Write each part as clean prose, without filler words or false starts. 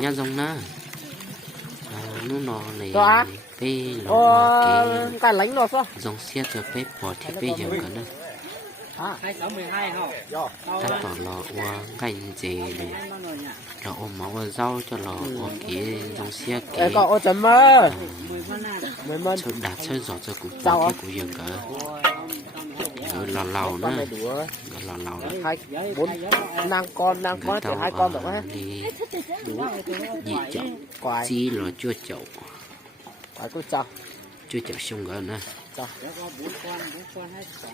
nhá giống na nó này Đó. pe lọ cái lánh nó sao giống xe cho pe bỏ thì pe giờ cả nữa 2612 hả? ta tỏ lọ gành gì này lọ máu rau cho lọ cái giống xe cái có ô chấm mơ 10 mơ cho đặt chơi giỏ cho cũng bỏ thì cũng giờ cả rồi lò lò nữa lò lò đó hai bốn nàng con thì hai con được hết đi dị chậu quài chi lò chua chậu quài cô chào chua chậu xong rồi nè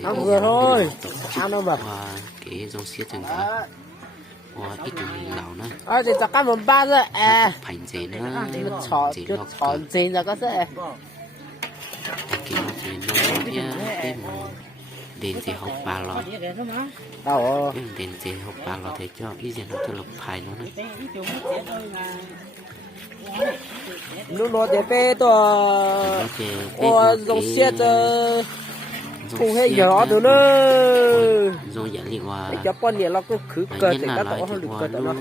ăn vừa thôi ăn đâu mà cái giống xe chân cả ít tụi mình lẩu nữa thì chắc ăn một ba rồi phải gì nữa chỉ chọn gì là có sẽ cái gì nó cái đèn gì học bà lò đâu đèn gì học bà lò thì cho ít gì nó cho lục phải nó nữa lúc nó để bé tôi dòng xe cho cùng hay nhỏ nữa nữa rồi giả liệu cho con này nó cứ khứ cơ thì các tổ không được cơ đó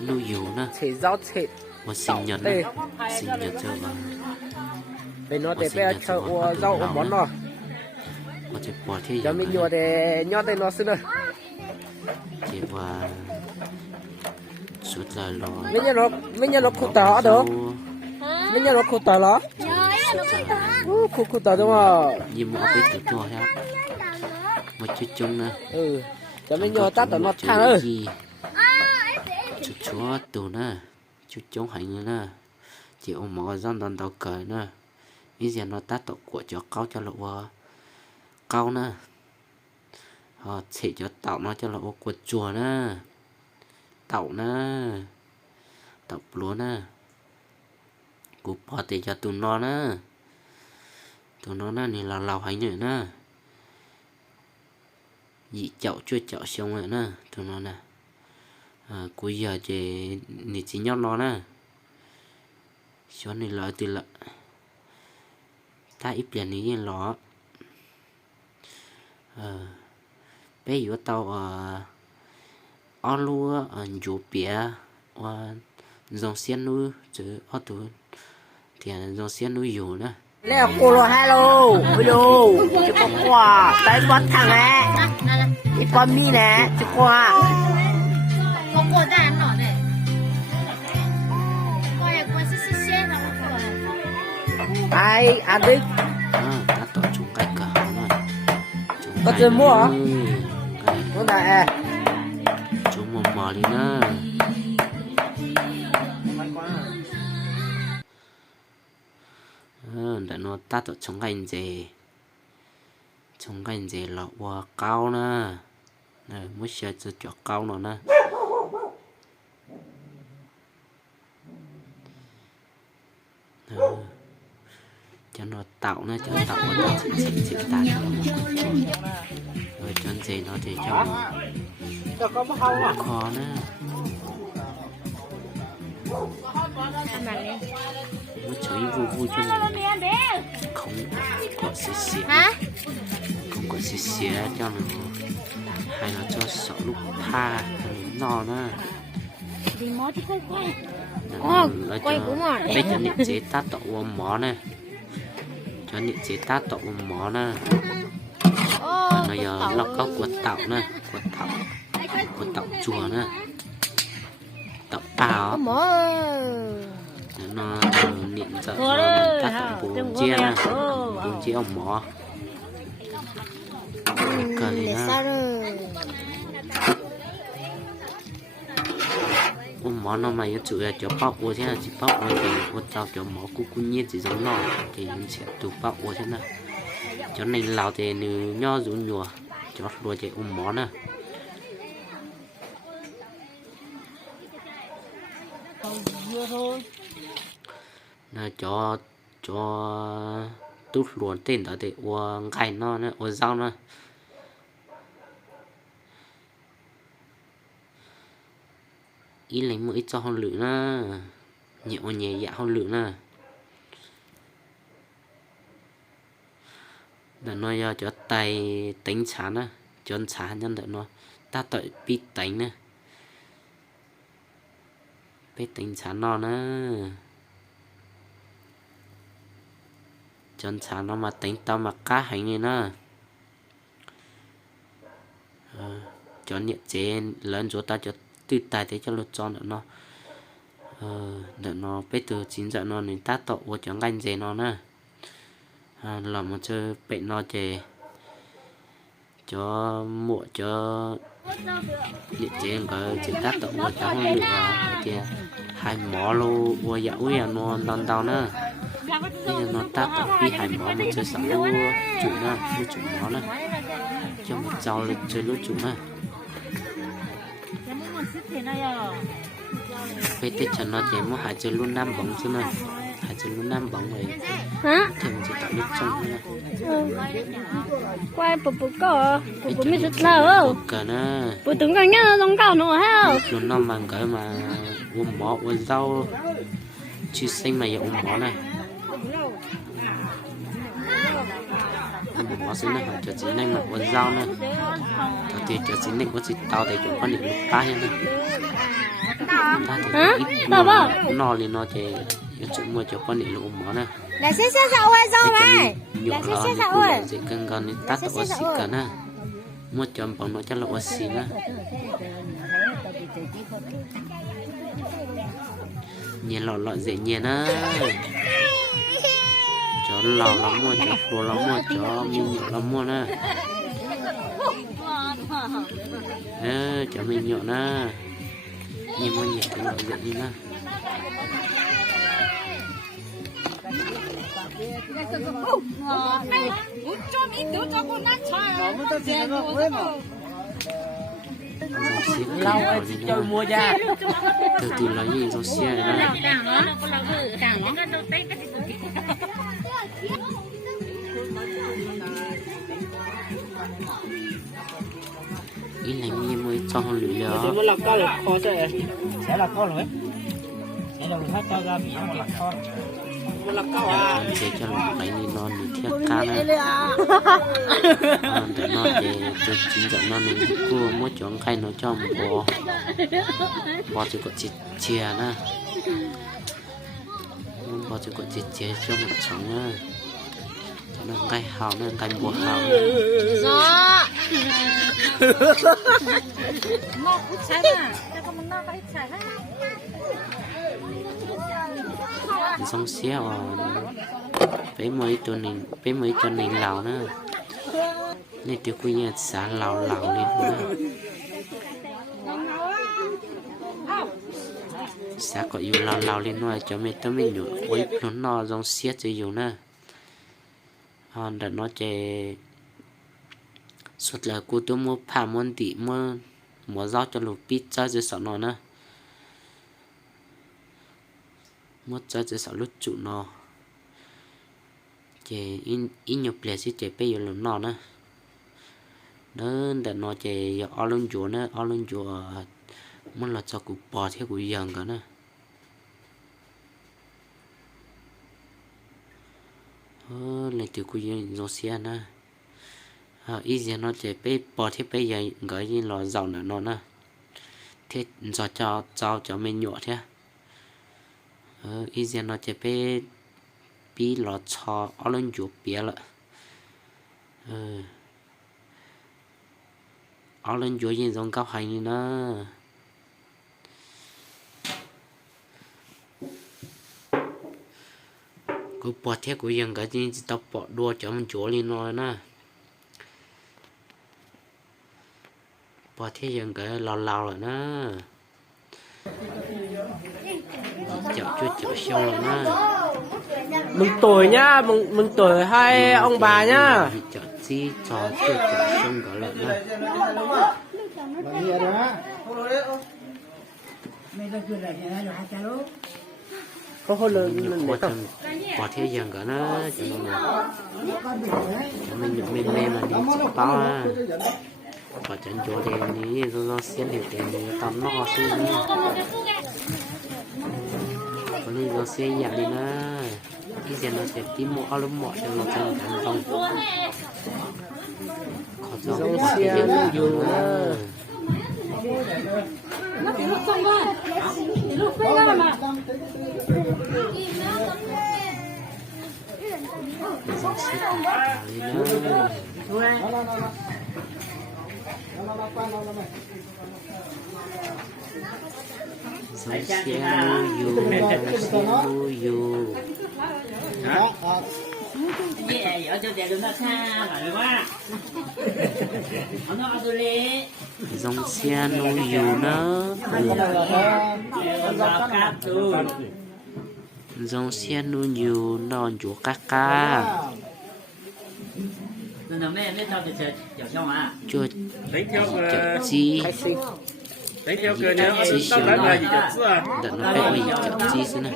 lưu dụ nữa chỉ giao chỉ một sinh nhật cho bà để nó để bé cho rau món nó một chỉ bỏ thì cho mình nhỏ để nó xin rồi chỉ và suốt lời lo mình nhớ nó khu tỏ được mình nhớ nó khu tỏ đó khu tỏ đúng không nhưng mà biết tụi tôi ha một chút chung nè cho mình nhớ tắt nó thang ơi chút chúa tụ nè chút chống hành nè chỉ ông mỏ dân đòn tàu cởi nè ý giờ nó tắt tụ của cho câu cho lộ câu nè họ chỉ cho tạo nó cho lộ của chùa nè tàu nè tàu lúa nè cú bỏ tiền cho tụi nó nè này là lào hành nữa nè dị chậu chưa chậu xong rồi nè tụi nó nè cuối giờ chỉ nị chỉ nhóc nó nè số này lợi từ lợi ta ít tiền ní lọ bé yếu tàu on lúa chủ bia dòng xiên nuôi chứ ở tụ thì dòng xiên nuôi dù nữa leo cô lo hello video chứ có quà tay bắt thằng nè cái con mi nè chứ quà có cô ta ăn nọ này coi là cô sẽ xe nó ai ăn đi ta tổ chúng cái cờ này có tiền mua hả nó này chúng một mò đi nữa để nó ta tổ chống cái gì là qua cao nè này mới xe cho cao nó nè cho nó tạo nè cho nó tạo một cái chỉ ta cho nó một con rồi cho gì nó thì cho nó khó nè nó chơi vui cho mình không có xì không có xì cho nó hay là cho sợ lúc tha nó no nữa đi mó chứ quay quay cũng mà bây giờ nị chế ta tậu mỏ nè cho nị chế ta tậu mỏ nè bây giờ lọc có quật tậu nè quật tậu chùa nè tậu tao nó niệm sợ ta tậu bùn chia nè bùn chia ông mỏ cờ thì nó món nó mày chủ yếu cho bắp ô thế là chỉ bắp ô thì ô cho mỏ cú nhiên chỉ giống nó thì mình sẽ tụ bắp ô thế này cho nên lào thì nữ nho rú nhùa cho luôn thì món nè là cho tút luôn tên đó thì ô gai nó nè ô rau nè ý lấy một ít cho họ lửa nè nhiều nhẹ dạ họ lửa nè để nó cho tay tính chán á cho ăn chán nhân để nó ta tự bị tính nè bé tính chán nó nữa chân chán nó mà tính tao mà cá hành này nữa cho nhiệt chế lớn chỗ ta cho từ tài thế cho lột cho nó để nó bé từ chín giờ nó nên ta tọt vô cho ngành dễ nó nữa làm một chơi bệnh nó chè cho muộn cho nhiệt chế có chỉ ta tọt vô cho không được thì hai mỏ luôn vô dạo ấy nó đòn đau nữa bây giờ nó ta tọt đi hai mỏ mà chơi sẵn luôn chủ nữa luôn chủ nó nữa cho một cháu lên chơi luôn chủ nữa bây giờ cho nó chỉ muốn hai chơi luôn năm bóng chứ này hai chơi luôn năm bóng này hả thì mình sẽ tạo được trong nha quay bố có bố mới rất lâu cả nó bố tưởng rằng nhá giống cao nữa ha luôn nó mang cái mà uống mỏ uống rau chứ xanh mà uống mỏ này mỏ xinh này cho chị này mà uống rau này thì cho chị này có chị tao để chúng con được ta hết này hả đâu bao nó liền nó chỉ chỗ mua cho con này uống mỏ này là sẽ sao hay sao vậy là sẽ sao vậy chỉ cần gần thì tắt ở xí cả nè mua chọn bằng nó cho là ở xí nè nhìn lọ dễ nhìn á cho lò lắm mua cho phô lắm mua cho mình nhọ lắm mua nè cho mình nhọ nè nhìn mua nhẹ cái lọ dễ nhìn nè lâu rồi chơi mua ra từ từ lấy gì rồi xe này ý này mình mới cho họ lưỡi đó thì mới làm co là kho sẽ là kho rồi sẽ là phát cho ra bị mà làm kho mới làm co để cho nó phải đi non thì theo cá này để nó để cho chín giờ nó nên cô mua chọn cây nó cho một bò chỉ có chia nè bò chỉ có chia cho một chồng nè cho nó cây hào nè cây bò hào xong xé vào bé mới cho nên lào nữa nên tiêu quy nhà xã lào lên nữa xã có yêu lào lên nữa cho mấy tấm mình được quấy nó dòng xé cho yêu nữa để nó chơi suốt là cô tôi mua phà môn tị mua rau cho lục pít cho dưới sợ nó nữa mua cho dưới sợ lúc trụ nó chơi in nhiều place chứ chơi bây giờ là nó nữa để nó chơi ở lưng chùa nữa ở lưng chùa muốn là cho cụ bò theo cụ dần cả nữa lại từ cụ dần rồi xe nữa ý gì nó chơi bây bò theo bây giờ gọi như là giàu nữa nó nữa thế cho mình nhọ thế ý gì nó chơi bây bị lọt cho ở lên chuột bia lại ở lên chuột gì giống cao hành nữa cứ bỏ thế của dân cái gì tao bỏ đua cho mình chuột lên nói nè bỏ thế dân cái lào rồi nè chợ xong rồi nè mừng tuổi nhá mừng tuổi hai ông bà nhá chợ chi cho chợ xong gọi là nè có hôn lên bỏ thêm bỏ thế dân cả nó cho mình mê mà đi chụp báo à bỏ chân chỗ đèn đi rồi xiên hiệu đèn thì tắm nó xí nữa có đi rồi xe dạo đi nè cái gì nó sẽ tìm một áo mỏ cho nó chân thành công có cho xe nó dùng dòng xe cẳng cả lên nữa dòng xe nuôi dù Gì ở chỗ trẻ đừng nó xa mà quá. Nó ở chỗ lì. dòng xe nuôi dù nó dòng xe nuôi dù non chúa ca Nên mẹ tao thì chờ xong à. chúa Đánh theo chợ chi đánh theo cờ nhớ tao lấy bài gì chặt xưa đợt nó phải bị chợ chi xin nè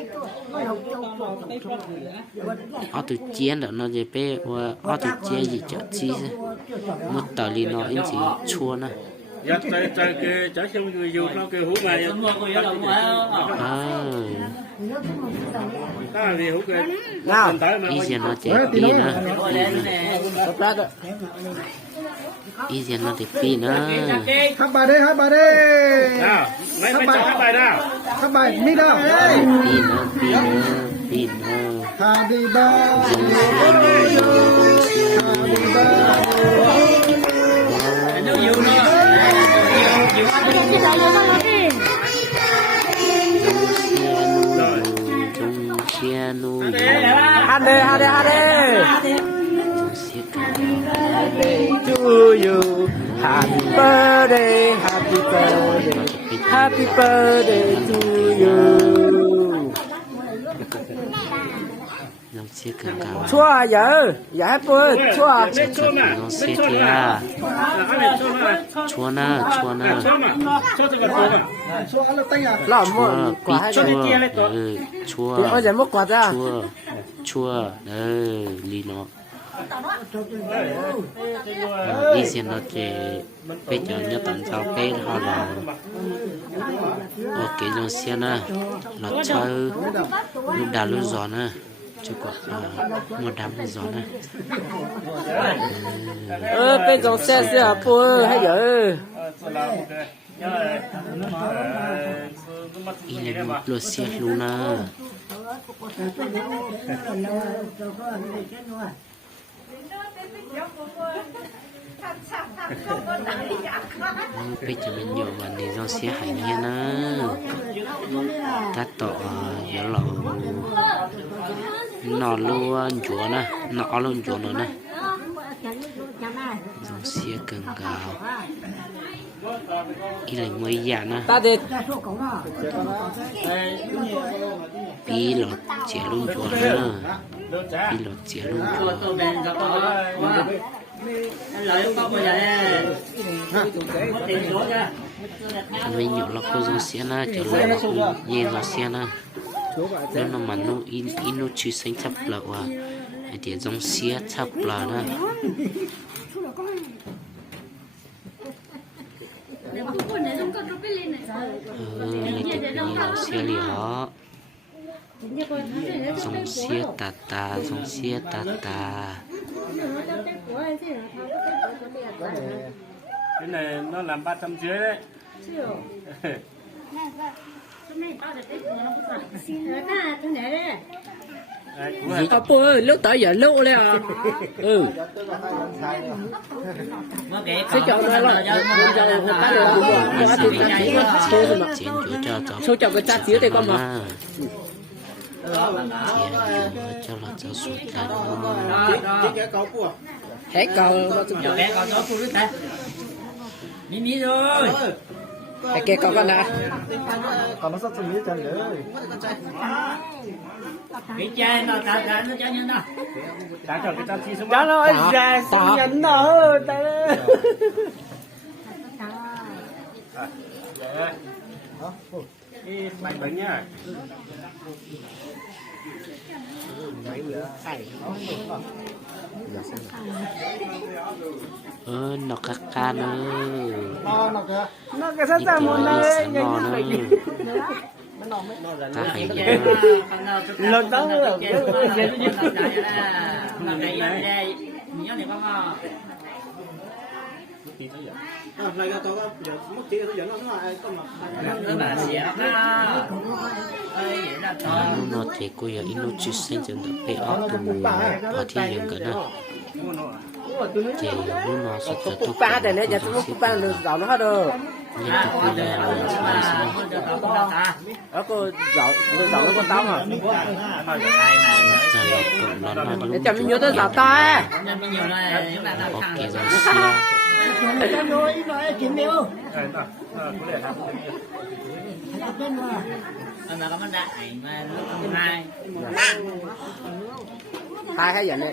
ở từ chiến đợt nó về bé ở từ chiến gì chợ chi một tờ li nó anh chỉ chua nè giờ tại cái trái xong người dù nó cái hú này ta thì hú cái nào ý giờ nó chạy pi nè tập ra rồi ý giờ nó chạy pi nè hát bài đi nào mấy bài nào hát bài mi đâu pi nè Happy birthday Nó nhiều nữa. dòng xe nuôi hát đi dòng xe cẳng to you happy birthday happy birthday to you dòng xe cẳng cả chua giờ giờ hết bữa chua dòng xe kia chua nè cho cái đồ mà số ăn tay à làm chua một pi quả hay chua thì chua bây giờ một quả ra chua li nó ý xem nó chế bây giờ nhớ tận sau cái họ là ok dòng xe nè là chơi lúc đào lúc gió nè chứ còn một đám lúc gió nè bây giờ xe à bữa hay giờ ý là một lô xe luôn nè bây giờ mình nhiều vấn đề do xe hành nhiên nè ta tỏ giờ là nó luôn chúa nè nó luôn chúa nữa nè dòng xe cần gạo ý là mấy già nè ta đi pi lọt trẻ luôn chúa nữa pi lọt trẻ luôn chúa Tôi đèn cho con. Lợi con bây giờ nè. Có tiền số ra. mình nhỏ là cô dòng xe nè trở lại nhìn là xe nè nếu nó mà nó in nó chưa sinh chấp là và thì dòng xe chấp là nè lấy được như là xe li họ dòng xe dòng xe cái này nó làm 300 dưới đấy à bữa lúc tới giờ lúc lên à sẽ chọn ra rồi chiến chúa cho số chọn cái cha xíu thì con mà cho là cho xuống tay hết cầu Giờ bé con đó phụ nữ ta. Mí rồi. cái kia cầu con nào còn nó sắp xử lý chân nữa Cái chai nó ta nó cho nhân đâu. trả cho cái trang trí xuống cho nó ra nhận nó cái bánh bánh nhá nó cắt ca nữa nó cái nó cái sao một nơi nó ta hay lần đó là bà xỉa nó chỉ cô giờ in nó chỉ sinh chân được bé áo tụ bỏ thi những cái này chỉ nó sẽ Cô cho cụ ba để nè, giờ tôi cụ ba được giàu nó hết rồi. nhưng mà cô là Cô giàu nó con tao mà. giờ là cậu nó là Để lúc cho mình nhớ tới giàu ta. ok rồi xia Hai hay vậy nè.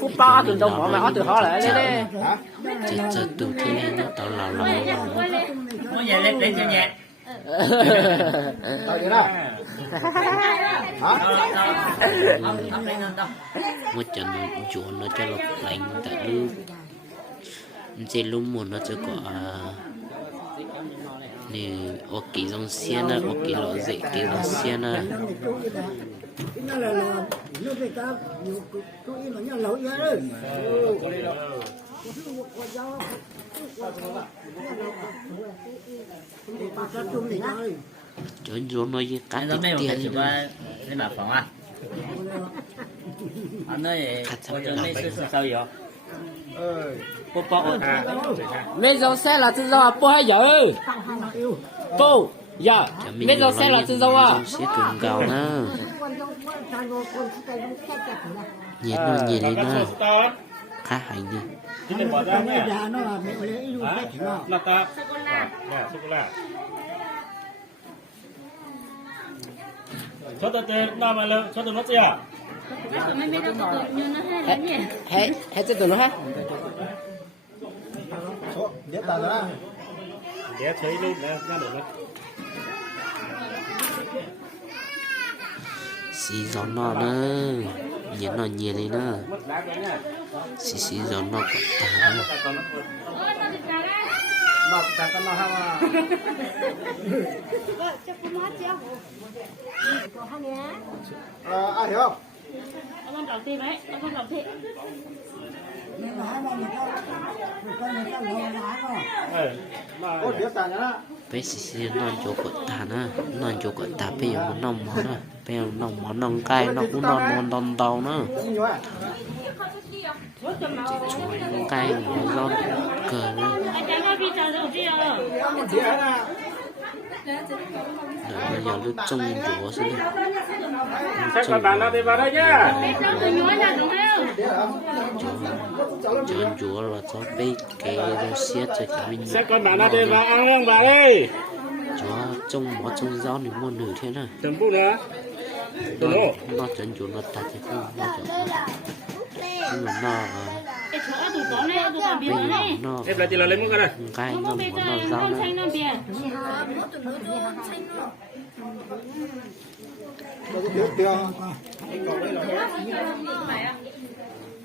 Cụ ba từ đâu mà từ họ lại lên đi. chỉ chờ tụ thế này nó tao là Muốn về lên cho nhẹ. Tại thế nào? một trận chúa nó cho lọc lạnh tại lúc chỉ lúc muốn nó cho có nè ok dòng xe nè ok lọ dậy cái dòng xe nè cho chúa nó với cá Nó mấy một cái tiền chụp lên bảo phòng à? Anh ơi, tôi cho mấy sự sao vậy? Cô bỏ à? Mấy dòng xe là tự do bố hay vậy? Cô, dạ. Mấy dòng xe là tự do à? dòng xe cường gạo nè nhiệt nó nhiệt lên nè khá hành đi Chỉ bỏ ra nhé. Là ta. Nè, sô cô la. Cho tôi tên nào mà lên, cho tôi nó chưa? Hết cho tụi nó hết. Số, biết tao đó. Để thấy luôn nè, ra được nó. xì gió nó nè nhiệt nó nhiệt lên nè xì gió nó có ta nè Nó ta có nó ha. Ai hiểu không? Ôi, biết tao nhá. bé xì non chỗ của ta nè non chỗ của ta bây giờ nó nong món nè bây giờ nong món nong cay nó cũng non món đòn tàu nữa Đúng rồi. chuối nong cay nó giòn cờ nữa để bây giờ lúc trông chúa sẽ Chắc là bạn nào thì vào đây nhá. trông chúa là cho bé cái rau xiết cho cái mình Chắc còn bạn nào thì vào ăn không vào đây. chúa trông mỏ trông rau thì mua nửa thế này Chấm bút nữa. nó chân chúa nó ta thì không nó chân nhưng mà nó bây giờ nó Em lại chỉ là lấy một cái này. cay nó món nó rau nữa Tôi có biết chưa?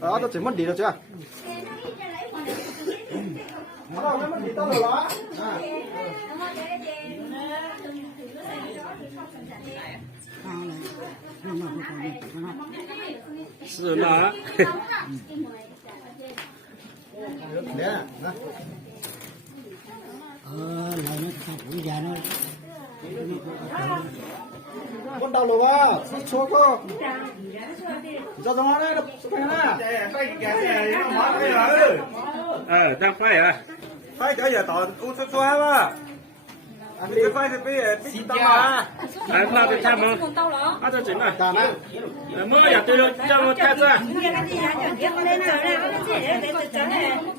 Đó, tôi chỉ mất đi được chưa? Đó, nó mất đi tao rồi đó. Sự nó. Nè, nè. Con đầu rồi ba, số cô. Ra ra đây, số cái này. Đang phải à? phải cái giờ tao cũng sắp xóa mà anh đi phải thì biết tao mà Anh vào cái tham không? Anh cho chính này. Cả nè. Mới bây giờ tôi cho một cái ra.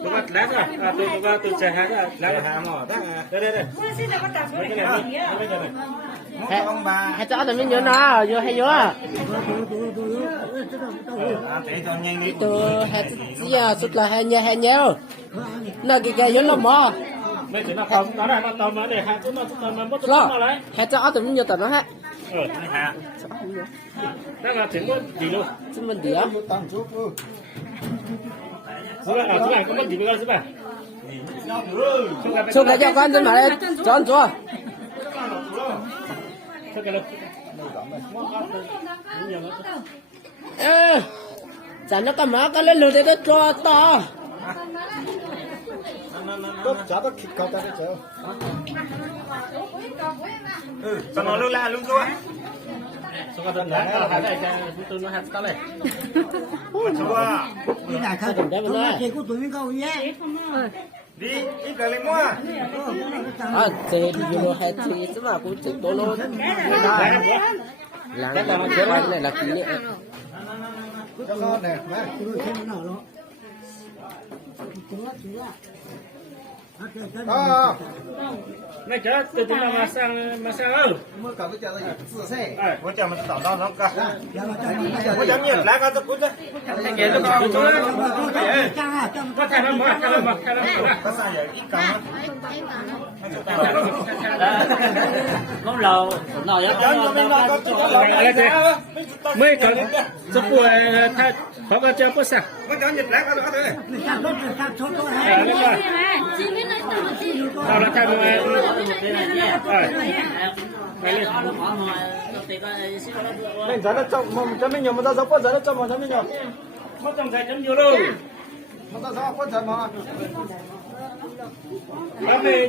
Tôi bắt lát rồi. Tôi chạy hết rồi. Lát hà mỏ đó đây đây đây. Mấy cái này đi. Mấy cái này. Ông bà. Hết cho tụi mình nhớ nó, vô hay vô. để cho nhanh đi Từ hết giờ sút là hay nhau. Nó cái vô nó mỏ. Mấy cái nó không nó là nó tao mà để hai chúng nó tao mà bắt Lo. nó lấy. Hết cho tụi mình nhớ tụi nó hết. Hà. Đó là chuyện có gì luôn. Chúng mình đĩa. Tăng chút. Chú này có mất gì nữa chứ bà? Xuống cái cho con trên mà đây, cho ăn chua. Ê, chả nó cầm má cái lên lửa để nó cho to. Tốt chả có thịt cao ta đấy chứ. cho nó luôn la luôn luôn có đơn lẽ là phải đây cho tôi nó hạt tao này. Đi đại khơi chúng ta chỉ có tụi mình câu nhé. Đi, đi cái này mua. Thì vừa hết thì chứ mà cũng chỉ tôi luôn. Là nó chế bánh này là kỷ niệm. Cho con nè, má. Tôi xem nó nó. Này chớ từ từ mà sang ơi. Mua cả cái chợ gì? Sửa xe. Bố chồng mình tỏ đó cả. Bố Bố chồng nhiệt lá có tức cút đấy. Cái gì nó còn chú. Có thay lắm mà. Có sao vậy? Ít cầm. Không lâu, nói Cho mình nó có chút là mấy cái số tuổi thay họ có chơi có sạc. bố chồng nhiệt lá có được thế. Tao là thay mà Mình giá nó cho mình nhiều mà ra dấu quân giá nó cho mà cho mình nhiều. không trong thời chấm nhiều đâu. Mà ra dấu quân giá mà. Lắm đi.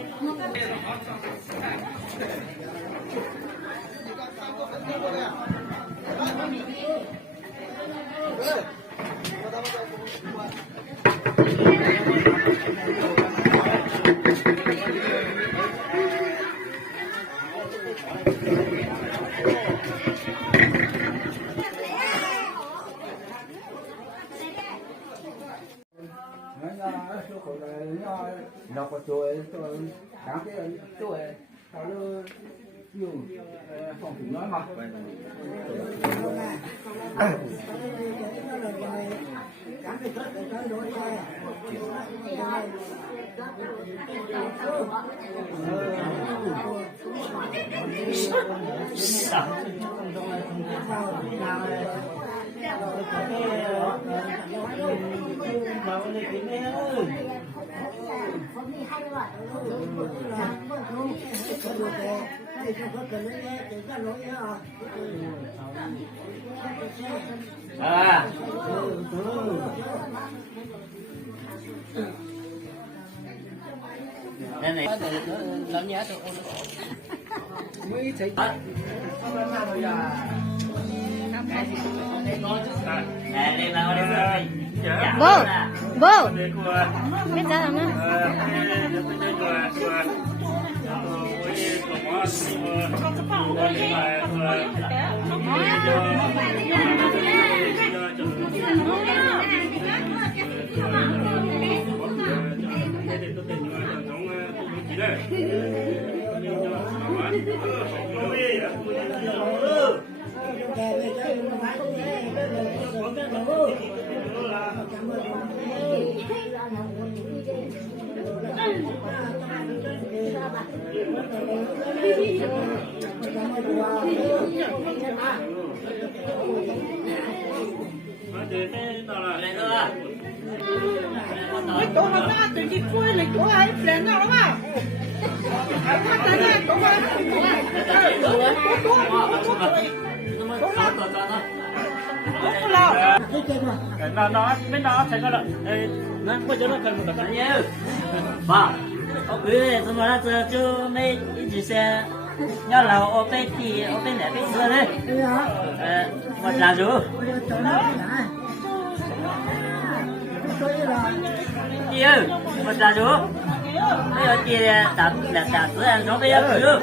Nó có chuối, đáng cái chuối, tao đưa dùng phòng thủy nói mà. Đây này làm nhá thôi. Mới thấy Bố, bố. Biết ra làm á. Chỗ nó ra từ cái quê này chỗ ấy lên nào đó mà. Nó bên đó thấy có lợn. Nó bây giờ nó cần một cái nhớ. Vâng. Ở quê tôi nói là chưa mấy chỉ xe nhớ là ở bên thì ở bên này bên xưa đấy. Một là rồi. Chị ơi, một là rồi. Bây giờ chị đặt bữa ăn nó bây giờ chưa?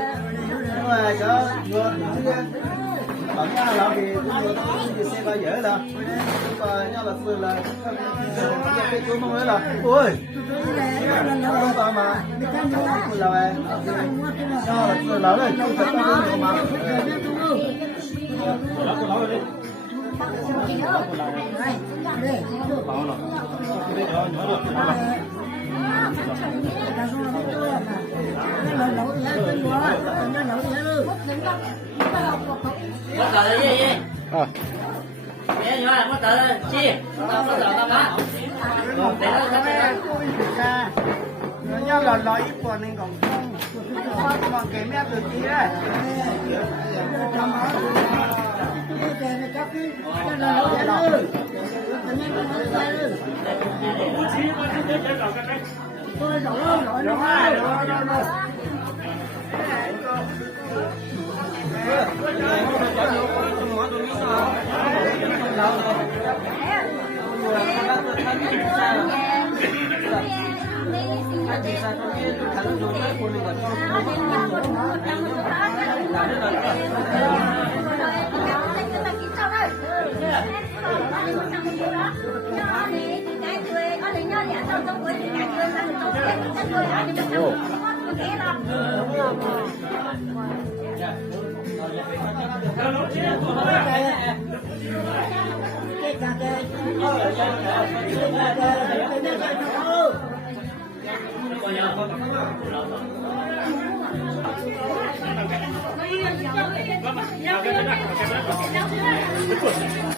nhưng mà cho vừa bấm ra là thì xe bao giờ là nhưng mà nhau là vừa là cái chú mới là ui nó to mà là nó là vừa lớn rồi không phải to mà Mất tờ là gì? Vậy nhưng mà mất tờ là chi? Mất tờ tao bán. Để nó sao đây? nhau là nói ít của nên còn không mà cái mép được chi đấy Cái